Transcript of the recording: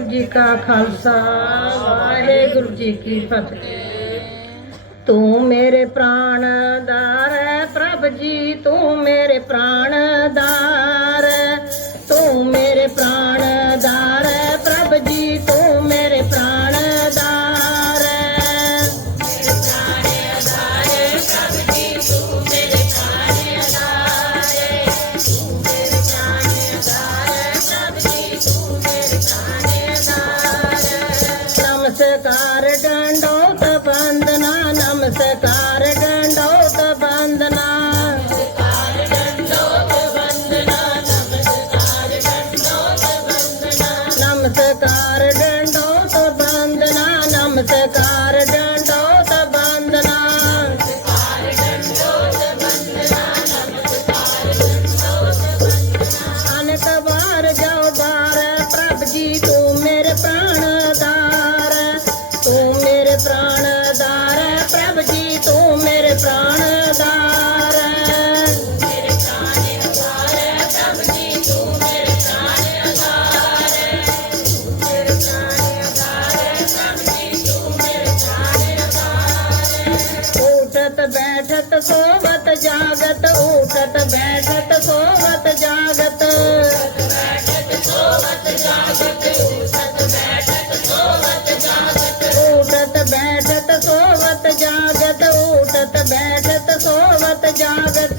वाहेगुरु जी का खालसा वाहेगुरु जी की फतेह। तू मेरे प्राणदार है प्रभु जी, तू मेरे प्राणदार है, तू मेरे प्राणदार है प्रभु जी, तू मेरे प्राणदार है। नमस्कार दंडोत वंदना, नमस्कार दंडोत वंदना, नमस्कार दंडोत वंदना, नमस्कार दंडोत वंदना। अनेक बार जाओ बार प्रभु जी, तू मेरे प्राणदार, तू मेरे प्राणदार प्रभु जी, तू मेरे प्राणदार। उठत बैठत सोवत जागत, उठत बैठत सोवत जागत, उठत बैठत सोवत जागत, उठत बैठत सोवत जागत।